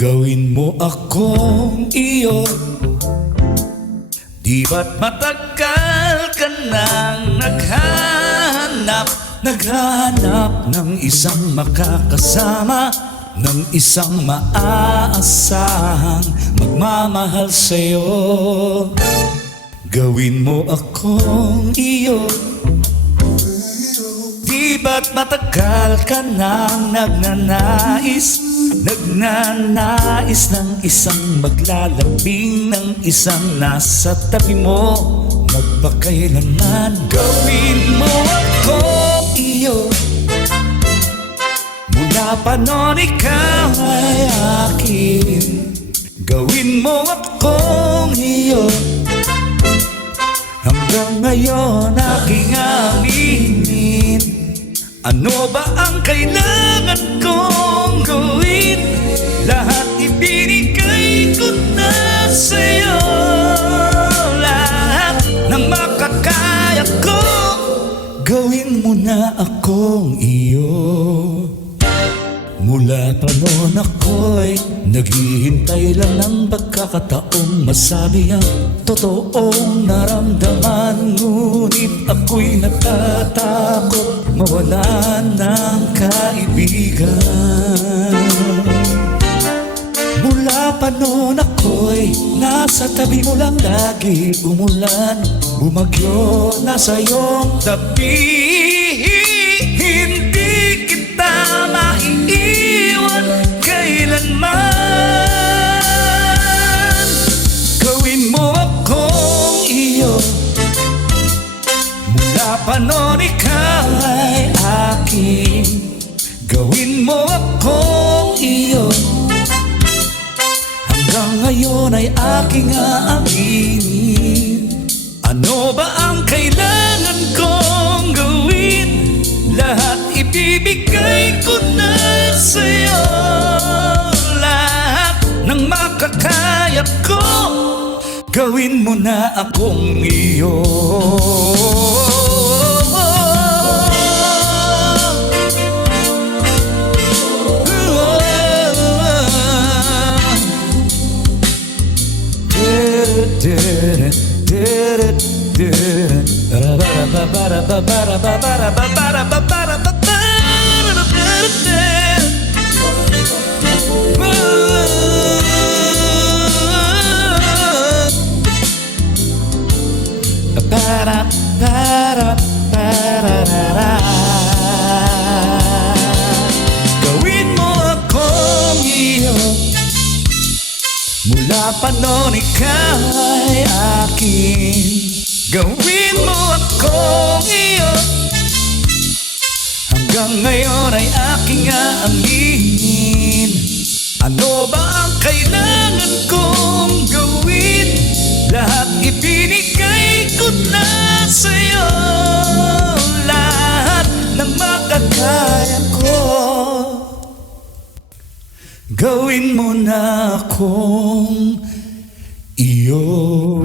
Gawin mo akong iyo. Di ba't matagal ka nang naghanap ng isang makakasama, ng isang maaasahang magmamahal sa'yo. Gawin mo akong iyo. Di ba't matagal ka nang nagnanais ng isang maglalambing, ng isang nasa tabi mo magpakailanman. Gawin mo akong iyo. Mula pa noon ikaw ay akin. Gawin mo akong iyo. Hanggang ngayon aking aminin. Ano ba ang kailangan kong gawin? Lahat ibinigay ko na sa'yo. Lahat ng makakaya ko, gawin mo na akong iyo. Mula pa noon ako'y naghihintay lang ng pagkakataong masabi ang totoong naramdaman. Ngunit ako'y natatakot mawalan ng kaibigan. Mula pa noon ako'y nasa tabi mo lang lagi. Umulan, bumagyo, nasa iyong tabi. Hindi kita maiiwan kailanman. Gawin mo akong iyo. Mula pa noon ikaw ay akin. Gawin mo akong iyo. Hanggang ngayon ay aking aaminin. Ano ba ang kailangan kong gawin? Lahat ibibigay ko na sa'yo. Lahat ng makakaya ko, gawin mo na akong iyo. Gawin mo akong iyo. Mula pa noon ikaw ay akin. Gawin mo akong iyo. Hanggang ngayon ay aking aaminin. Ano ba ang kailangan kong gawin? Lahat ibinigay ko na sa'yo. Lahat ng makakaya ko, gawin mo na akong iyo.